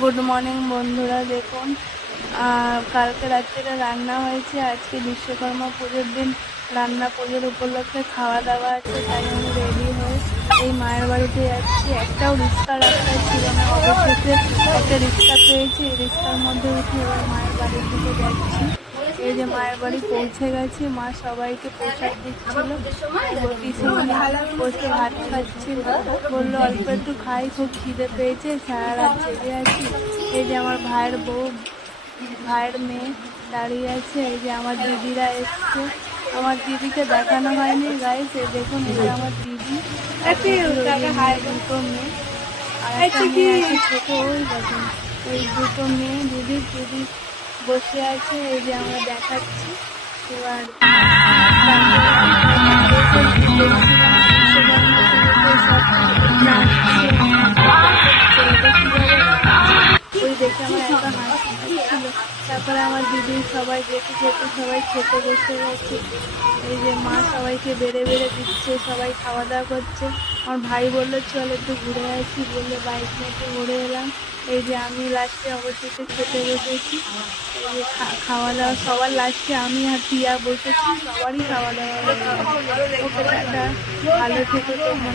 Good morning বন্ধুরা, দেখুন কালকে রাত্রে রান্না হয়েছে। আজকে বিশ্বকর্মা পুজোর দিন রান্না, পুজোর উপলক্ষে খাওয়া দাওয়া আছে। তাই আমি রেডি হয়ে এই মায়ের বাড়িতে যাচ্ছি। একটাও রিক্সার রাস্তায় ছিল না, অবশেষে একটা রিক্সা পেয়েছি। এই রিক্সার মধ্যে উঠে এবার মায়ের বাড়ির দিকে যাচ্ছি। এই যে মায়ের বাড়ি পৌঁছে গেছি। মা সবাইকে প্রসাদ দিচ্ছিল। পিসিমণি বসে ভাত খাচ্ছিল, বললো অল্প একটু খাই, খুব খিদে পেয়েছে, সারা রাত জেগে আছি। এই যে আমার ভাইয়ের বউ, ভাইয়ের মেয়ে দাঁড়িয়ে আছে। এই যে আমার দিদিরা এসছে। আমার দিদিকে দেখানো হয়নি গাইস, এই দেখুন এটা আমার দিদি। দুটো মেয়ে আর একটা মেয়ে আছে ছোট, ওই দেখুন ওই দুটো মেয়ে। দিদি বসে আছে। এই যে আমরা দেখাচ্ছি। এবার ওই দেখে আমার এত হাসি ছিল। তারপরে আমার দিদি সবাই যেতে যেতে সবাই খেতে বসে গেছে। এই যে মা সবাইকে বেড়ে বেড়ে দিচ্ছে, সবাই খাওয়া দাওয়া করছে। আমার ভাই বললো চল একটু ঘুরে আসি, বললে বাইক নিয়ে একটু ঘুরে এলাম। এই যে আমি লাস্টে অবশেষে খেতে বসেছি। এই যে খাওয়া দাওয়া সবার লাস্টে আমি আর টিয়া বসেছি, সবারই খাওয়া দাওয়া হয়ে গেছে। ওকে টাটা, ভালো থেকো তোমরা।